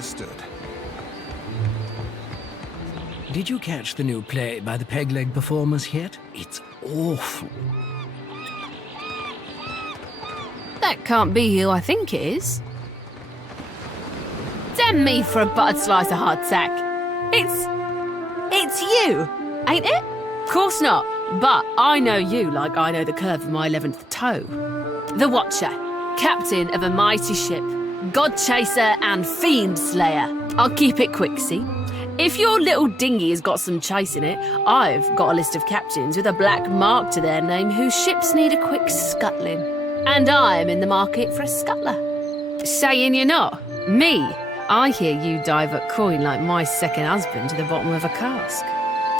Understood. Did you catch the new play by the Peg Leg Performers yet? It's awful. That can't be who I think it is. Damn me for a buttered slice of hardtack. It's you, ain't it? Course not, but I know you like I know the curve of my 11th toe. The Watcher, captain of a mighty ship, god chaser and fiend slayer. I'll keep it quick, see? If your little dinghy has got some chase in it, I've got a list of captains with a black mark to their name whose ships need a quick scuttling. And I'm in the market for a scuttler. Saying you're not? Me? I hear you divert coin like my second husband to the bottom of a cask.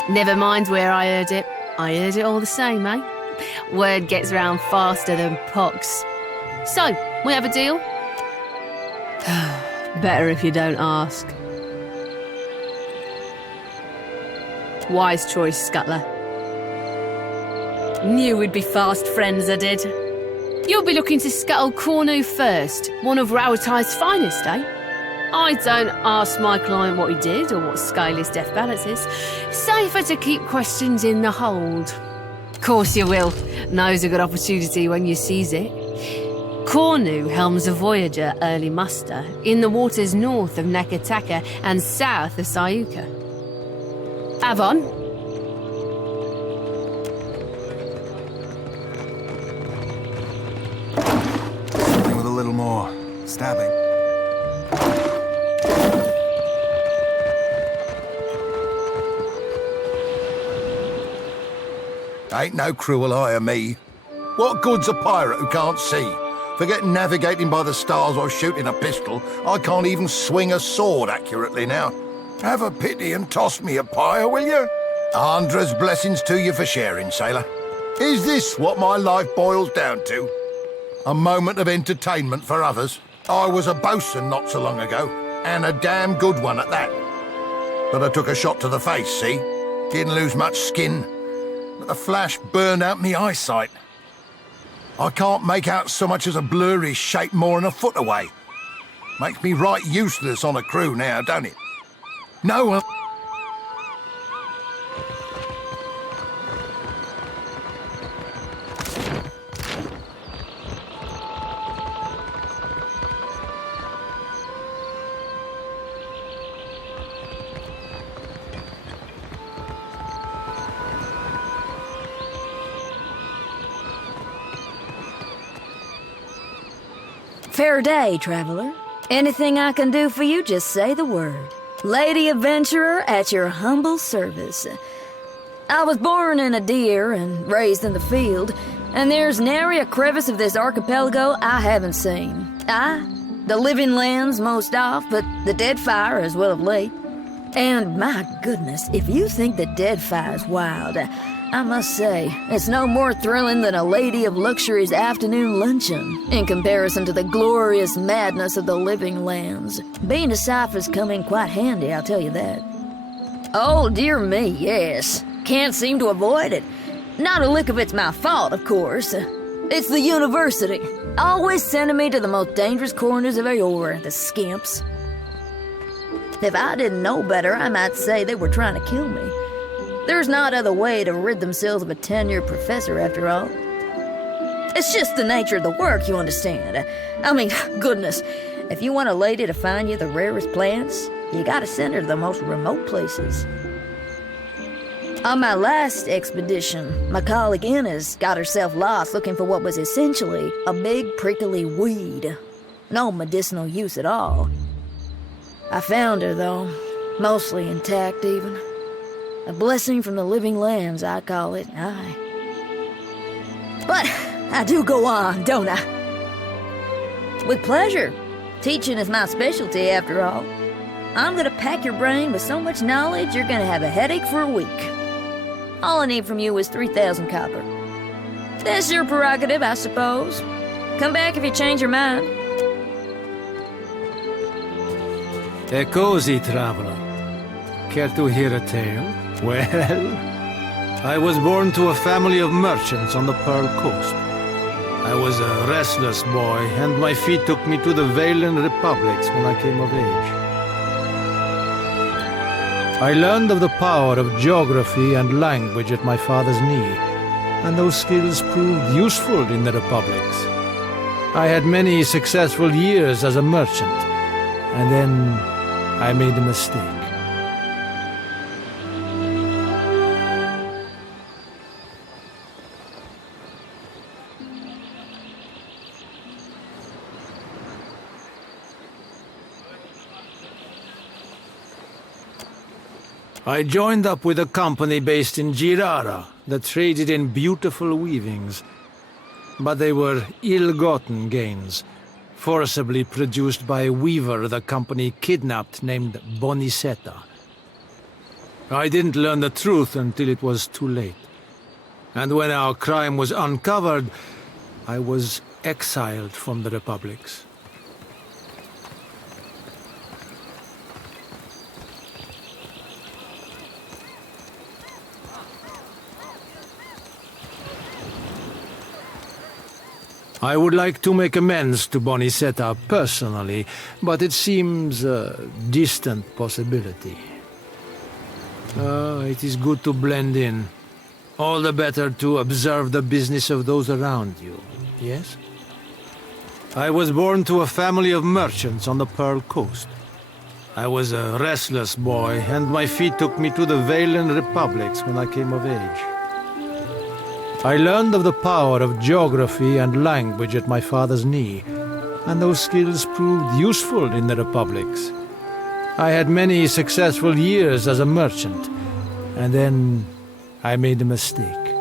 Never mind where I heard it. I heard it all the same, eh? Word gets round faster than pox. So, we have a deal? Better if you don't ask. Wise choice, Scuttler. Knew we'd be fast friends, I did. You'll be looking to scuttle Cornu first, one of Rowatai's finest, eh? I don't ask my client what he did or what scale his death balance is. Safer to keep questions in the hold. Course you will. Knows a good opportunity when you seize it. Cornu helms a Voyager early muster in the waters north of Nakataka and south of Sayuka. Avon? Something with a little more stabbing. Ain't no cruel eye of me. What good's a pirate who can't see? Forget navigating by the stars or shooting a pistol, I can't even swing a sword accurately now. Have a pity and toss me a pyre, will you? Andra's blessings to you for sharing, sailor. Is this what my life boils down to? A moment of entertainment for others? I was a bosun not so long ago, and a damn good one at that. But I took a shot to the face, see? Didn't lose much skin, but the flash burned out me eyesight. I can't make out so much as a blurry shape more than a foot away. Makes me right useless on a crew now, don't it? No one... Fair day, traveler. Anything I can do for you, just say the word. Lady Adventurer at your humble service. I was born in a deer and raised in the field, and there's nary a crevice of this archipelago I haven't seen. The living lands most off, but the Deadfire as well of late. And my goodness, if you think the Deadfire's wild, I must say, it's no more thrilling than a Lady of Luxury's afternoon luncheon, in comparison to the glorious madness of the living lands. Being a cipher's come in quite handy, I'll tell you that. Oh, dear me, yes. Can't seem to avoid it. Not a lick of it's my fault, of course. It's the university. Always sending me to the most dangerous corners of Aora, the skimps. If I didn't know better, I might say they were trying to kill me. There's not other way to rid themselves of a tenured professor, after all. It's just the nature of the work, you understand. I mean, goodness, if you want a lady to find you the rarest plants, you gotta send her to the most remote places. On my last expedition, my colleague Inez got herself lost looking for what was essentially a big prickly weed. No medicinal use at all. I found her, though, mostly intact even. A blessing from the living lands, I call it, aye. But I do go on, don't I? With pleasure. Teaching is my specialty, after all. I'm gonna pack your brain with so much knowledge, you're gonna have a headache for a week. All I need from you is 3,000 copper. That's your prerogative, I suppose. Come back if you change your mind. E così, traveler. Care to hear a tale? Well, I was born to a family of merchants on the Pearl Coast. I was a restless boy, and my feet took me to the Valen Republics when I came of age. I learned of the power of geography and language at my father's knee, and those skills proved useful in the republics. I had many successful years as a merchant, and then I made a mistake. I joined up with a company based in Girara that traded in beautiful weavings, but they were ill-gotten gains, forcibly produced by a weaver the company kidnapped named Bonicetta. I didn't learn the truth until it was too late, and when our crime was uncovered, I was exiled from the republics. I would like to make amends to Bonicetta personally, but it seems a distant possibility. It is good to blend in. All the better to observe the business of those around you, yes? I was born to a family of merchants on the Pearl Coast. I was a restless boy, and my feet took me to the Valen Republics when I came of age. I learned of the power of geography and language at my father's knee, and those skills proved useful in the republics. I had many successful years as a merchant, and then I made a mistake.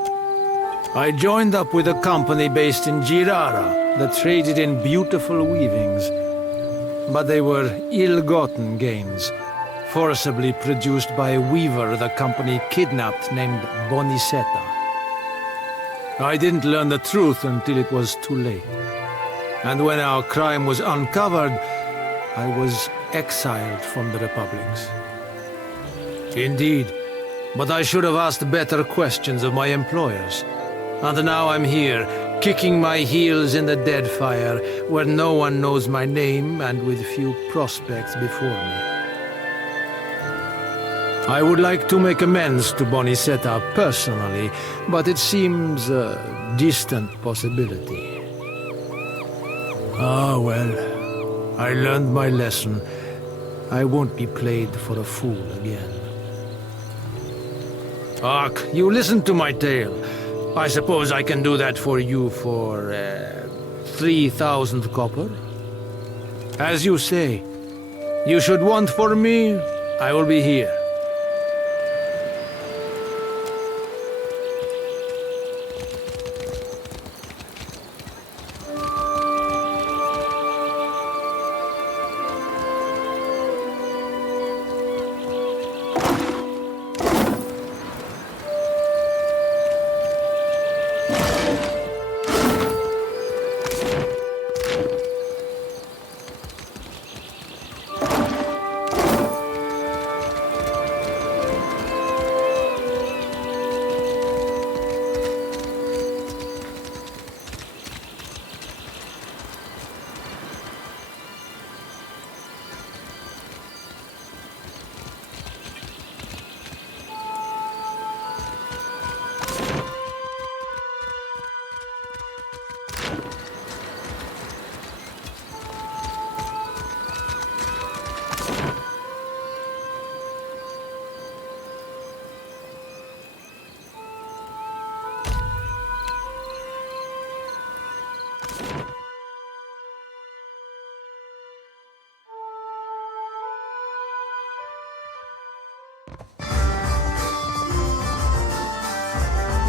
I joined up with a company based in Girara that traded in beautiful weavings, but they were ill-gotten gains, forcibly produced by a weaver the company kidnapped named Bonicetta. I didn't learn the truth until it was too late. And when our crime was uncovered, I was exiled from the republics. Indeed, but I should have asked better questions of my employers. And now I'm here, kicking my heels in the Deadfire, where no one knows my name and with few prospects before me. I would like to make amends to Bonicetta personally, but it seems a distant possibility. Ah, well, I learned my lesson. I won't be played for a fool again. Ark, you listened to my tale. I suppose I can do that for you for 3,000 copper? As you say, you should want for me, I will be here.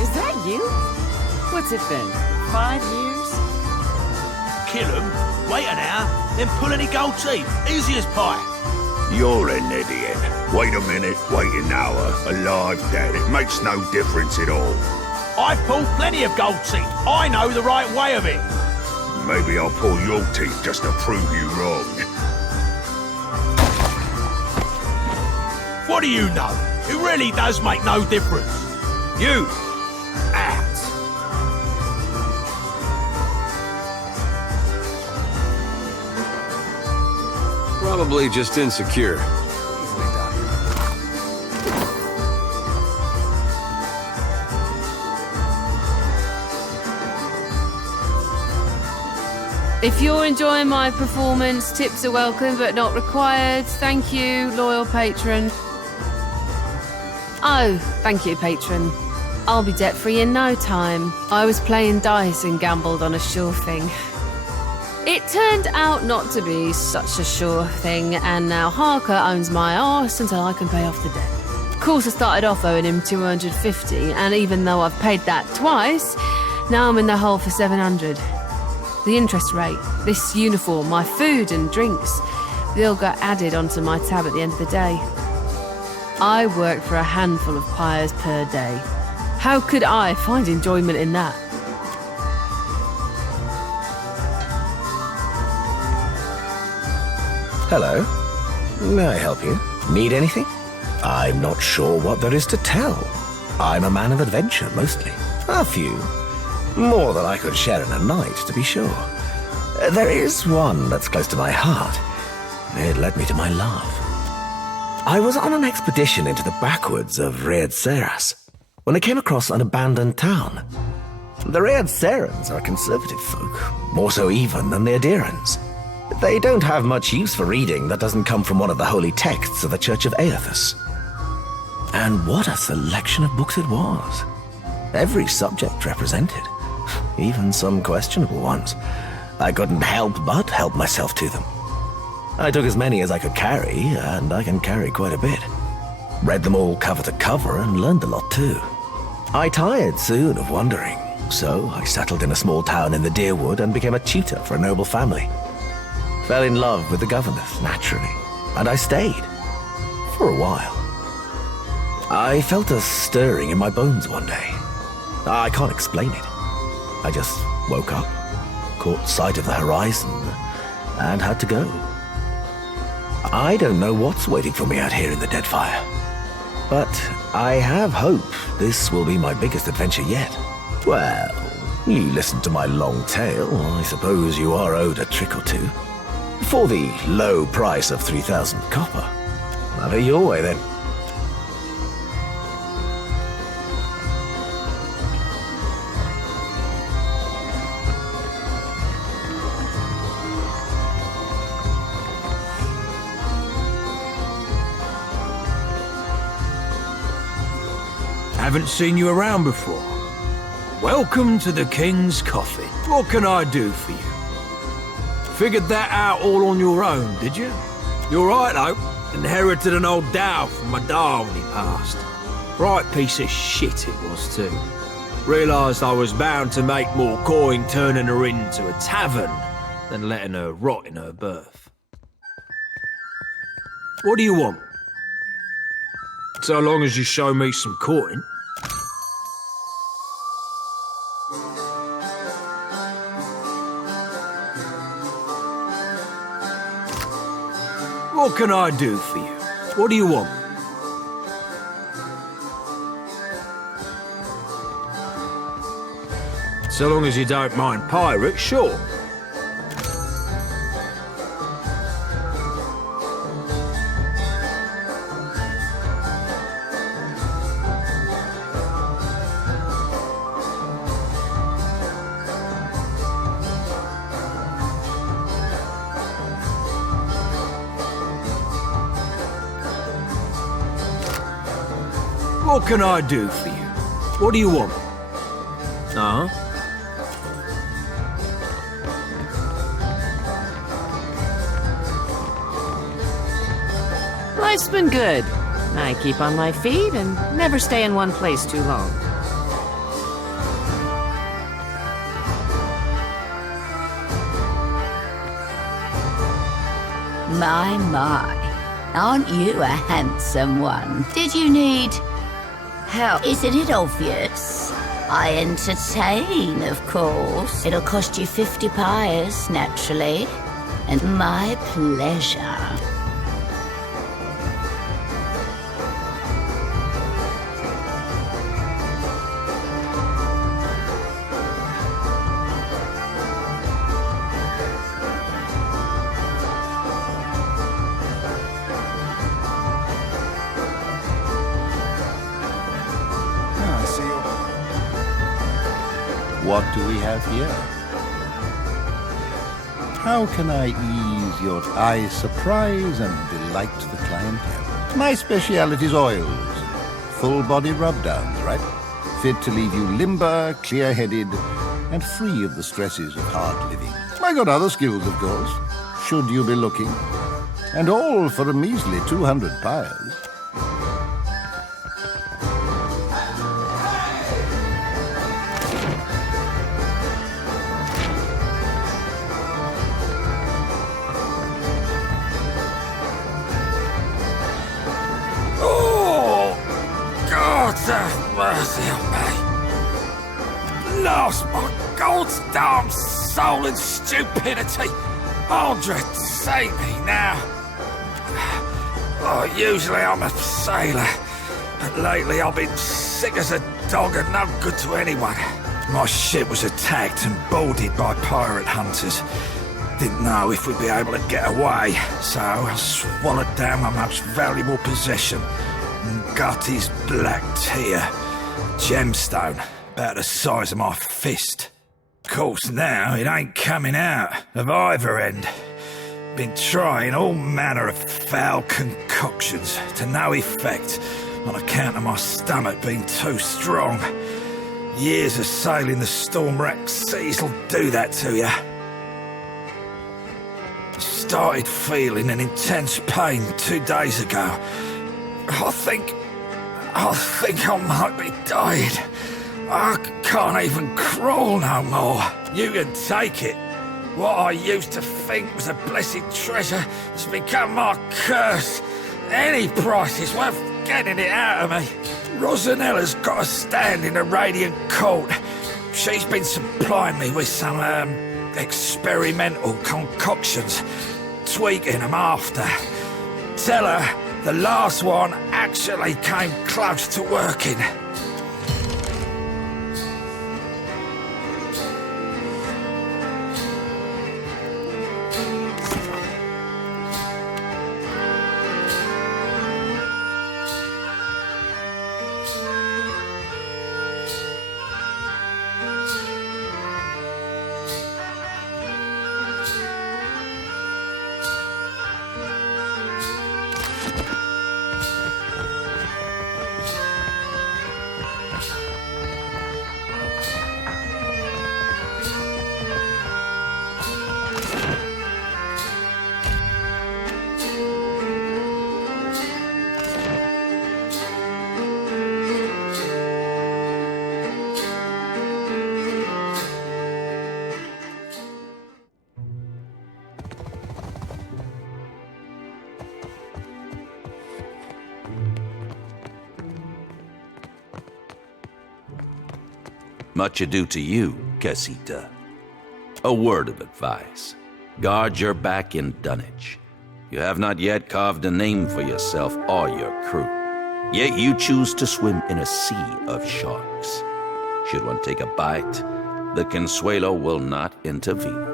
Is that you? What's it been, 5 years? Kill him, wait an hour, then pull any gold teeth. Easy as pie. You're an idiot. Wait a minute, wait an hour. Alive, dead, it makes no difference at all. I've pulled plenty of gold teeth. I know the right way of it. Maybe I'll pull your teeth just to prove you wrong. What do you know? It really does make no difference. You, out. Probably just insecure. If you're enjoying my performance, tips are welcome but not required. Thank you, loyal patron. Oh, thank you, patron. I'll be debt-free in no time. I was playing dice and gambled on a sure thing. It turned out not to be such a sure thing, and now Harker owns my arse until I can pay off the debt. Of course, I started off owing him 250, and even though I've paid that twice, now I'm in the hole for 700. The interest rate, this uniform, my food and drinks, they all got added onto my tab at the end of the day. I work for a handful of pyres per day. How could I find enjoyment in that? Hello. May I help you? Need anything? I'm not sure what there is to tell. I'm a man of adventure, mostly. A few. More than I could share in a night, to be sure. There is one that's close to my heart. It led me to my love. I was on an expedition into the backwoods of Read Seras when I came across an abandoned town. The Read Serans are conservative folk, more so even than the Adirans. They don't have much use for reading that doesn't come from one of the holy texts of the Church of Aethys. And what a selection of books it was. Every subject represented, even some questionable ones. I couldn't help but help myself to them. I took as many as I could carry, and I can carry quite a bit. Read them all cover to cover and learned a lot too. I tired soon of wandering, so I settled in a small town in the Deerwood and became a tutor for a noble family. Fell in love with the governess, naturally, and I stayed. For a while. I felt a stirring in my bones one day. I can't explain it. I just woke up, caught sight of the horizon, and had to go. I don't know what's waiting for me out here in the Deadfire, but I have hope this will be my biggest adventure yet. Well, you listened to my long tale. I suppose you are owed a trick or two. For the low price of 3,000 copper. Have it your way then. Haven't seen you around before. Welcome to the King's Coffin. What can I do for you? Figured that out all on your own, did you? You're right, though. Inherited an old dow from my da when he passed. Right piece of shit it was, too. Realised I was bound to make more coin turning her into a tavern than letting her rot in her berth. What do you want? So long as you show me some coin. What can I do for you? What do you want? So long as you don't mind pirates, sure. What can I do for you? What do you want? Uh-huh. Life's been good. I keep on my feet and never stay in one place too long. My. Aren't you a handsome one? Did you need help? Isn't it obvious? I entertain, of course. It'll cost you 50 pyres, naturally. And my pleasure. What do we have here? How can I ease your eye's surprise and delight the clientele? My speciality's oils, full-body rub-downs, right? Fit to leave you limber, clear-headed, and free of the stresses of hard living. I got other skills, of course, should you be looking. And all for a measly 200 pyres. Have mercy on me. Lost my God's damn soul in stupidity. Aldred, save me now. Oh, usually I'm a sailor, but lately I've been sick as a dog and no good to anyone. My ship was attacked and boarded by pirate hunters. Didn't know if we'd be able to get away, so I swallowed down my most valuable possession. Got his black tear. Gemstone, about the size of my fist. Course now, it ain't coming out of either end. Been trying all manner of foul concoctions to no effect on account of my stomach being too strong. Years of sailing the storm-racked seas will do that to you. Started feeling an intense pain 2 days ago. I think I might be dying. I can't even crawl no more. You can take it. What I used to think was a blessed treasure has become my curse. Any price is worth getting it out of me. Rosanella's got a stand in the Radiant Court. She's been supplying me with some, experimental concoctions, tweaking them after. Tell her the last one actually came close to working. Much ado to you, Casita. A word of advice. Guard your back in dunnage. You have not yet carved a name for yourself or your crew. Yet you choose to swim in a sea of sharks. Should one take a bite, the Consuelo will not intervene.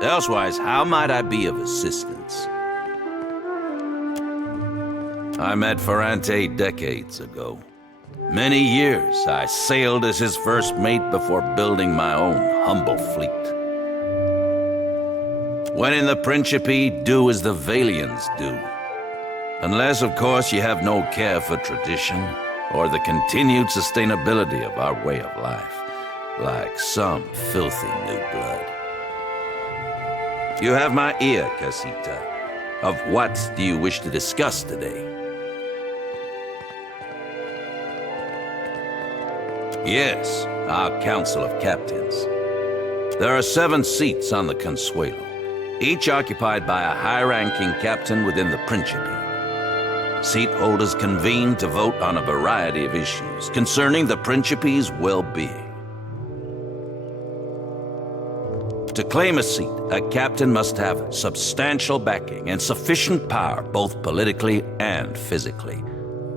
Elsewise, how might I be of assistance? I met Ferrante decades ago. Many years I sailed as his first mate before building my own humble fleet. When in the Principe, do as the Valians do. Unless, of course, you have no care for tradition or the continued sustainability of our way of life, like some filthy new blood. You have my ear, Casita. Of what do you wish to discuss today? Yes, our Council of Captains. There are 7 seats on the Consuelo, each occupied by a high-ranking captain within the Principe. Seat holders convene to vote on a variety of issues concerning the Principe's well-being. To claim a seat, a captain must have substantial backing and sufficient power both politically and physically.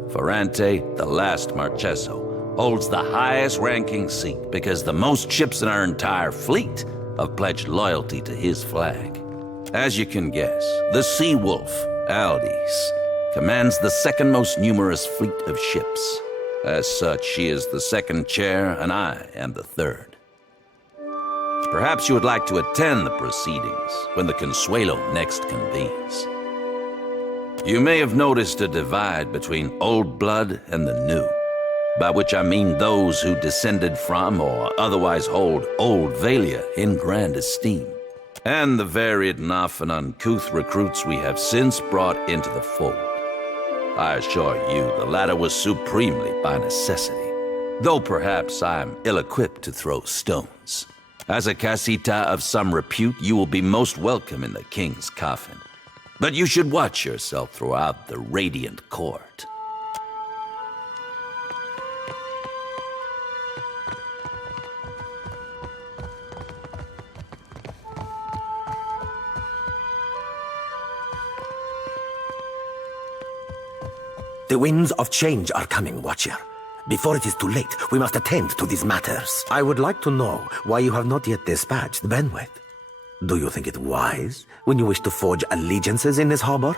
Ferrante, the last Marcheso, holds the highest ranking seat because the most ships in our entire fleet have pledged loyalty to his flag. As you can guess, the Sea Wolf, Aldis, commands the second most numerous fleet of ships. As such, she is the second chair and I am the third. Perhaps you would like to attend the proceedings when the Consuelo next convenes. You may have noticed a divide between old blood and the new, by which I mean those who descended from or otherwise hold Old Valia in grand esteem, and the varied and often uncouth recruits we have since brought into the fold. I assure you the latter was supremely by necessity, though perhaps I am ill-equipped to throw stones. As a casita of some repute, you will be most welcome in the king's coffin. But you should watch yourself throughout the radiant court. The winds of change are coming, Watcher. Before it is too late, we must attend to these matters. I would like to know why you have not yet dispatched Benwet. Do you think it wise when you wish to forge allegiances in this harbor?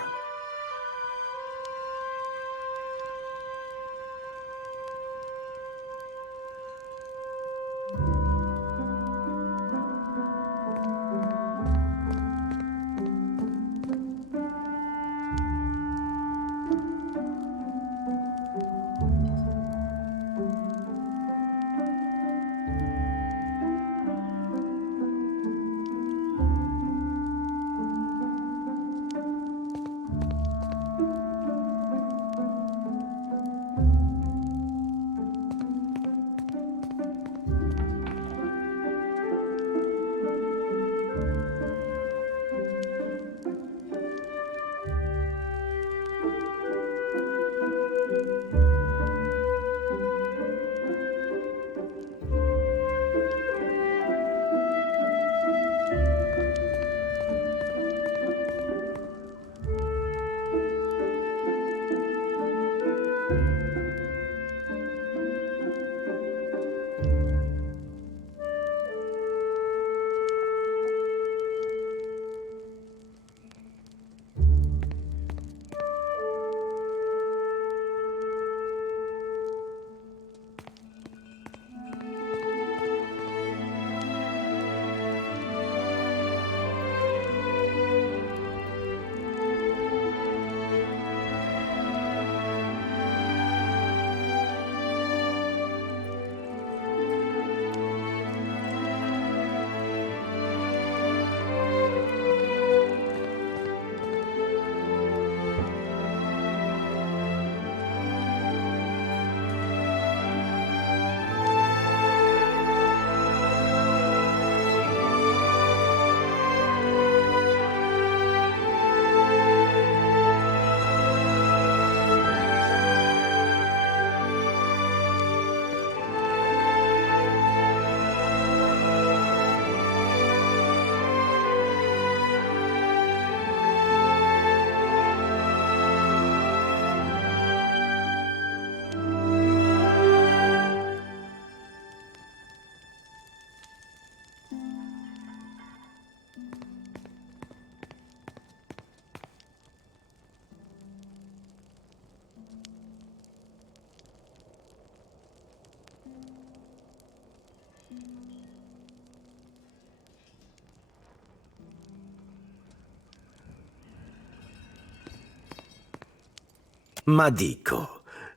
Madico,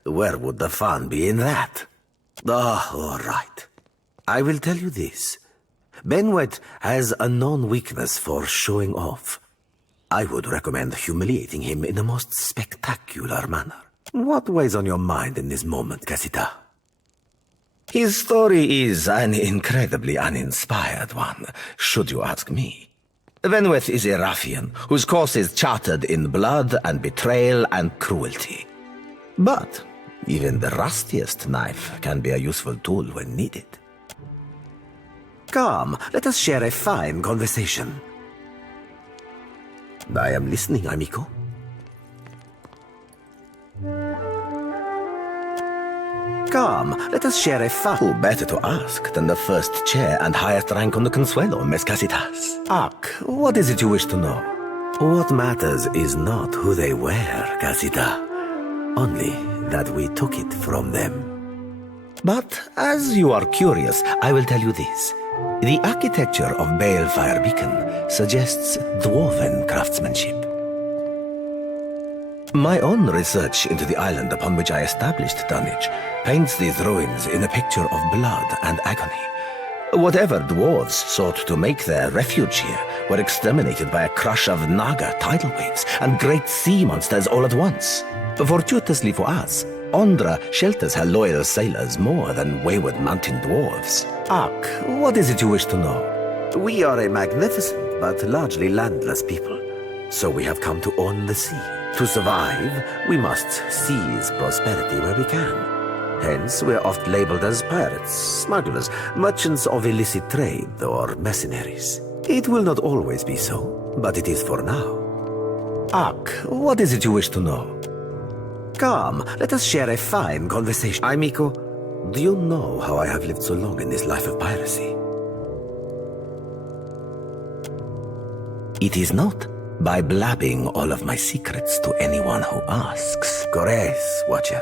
where would the fun be in that? All right. I will tell you this. Benwet has a known weakness for showing off. I would recommend humiliating him in the most spectacular manner. What weighs on your mind in this moment, Casita? His story is an incredibly uninspired one, should you ask me. Benwet is a ruffian whose course is charted in blood and betrayal and cruelty. But even the rustiest knife can be a useful tool when needed. Come, let us share a fine conversation. I am listening, amico. Come, let us share a Who better to ask than the first chair and highest rank on the Consuelo, Mes Casitas? Ak, what is it you wish to know? What matters is not who they were, Casita. Only that we took it from them. But as you are curious, I will tell you this. The architecture of Balefire Beacon suggests dwarven craftsmanship. My own research into the island upon which I established Dunwich paints these ruins in a picture of blood and agony. Whatever dwarves sought to make their refuge here were exterminated by a crush of Naga tidal waves and great sea monsters all at once. Fortuitously for us, Ondra shelters her loyal sailors more than wayward mountain dwarves. Ak, what is it you wish to know? We are a magnificent but largely landless people, so we have come to own the sea. To survive, we must seize prosperity where we can. Hence, we are oft labeled as pirates, smugglers, merchants of illicit trade, or mercenaries. It will not always be so, but it is for now. Ak, what is it you wish to know? Come, let us share a fine conversation. Miko, do you know how I have lived so long in this life of piracy? It is not by blabbing all of my secrets to anyone who asks. Gores, Watcher.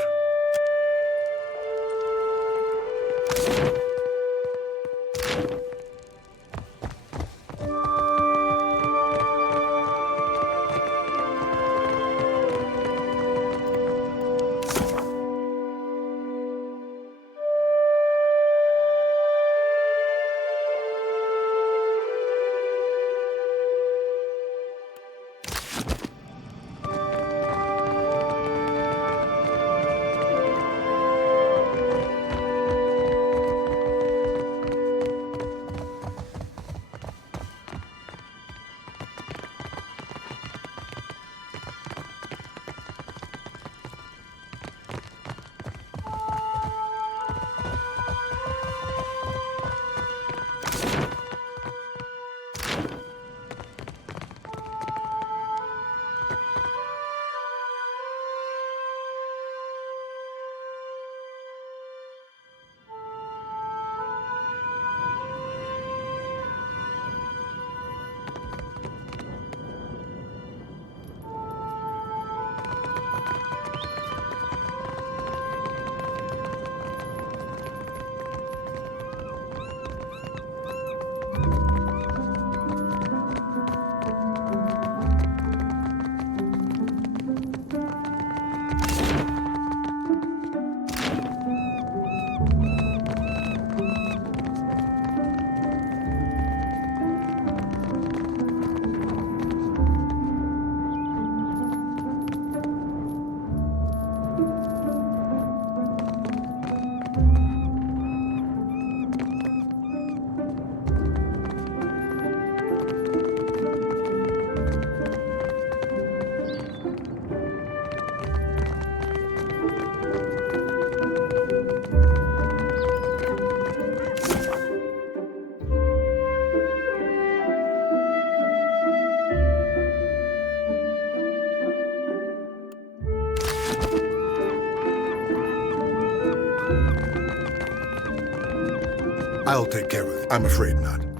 I'll take care of it. I'm afraid not.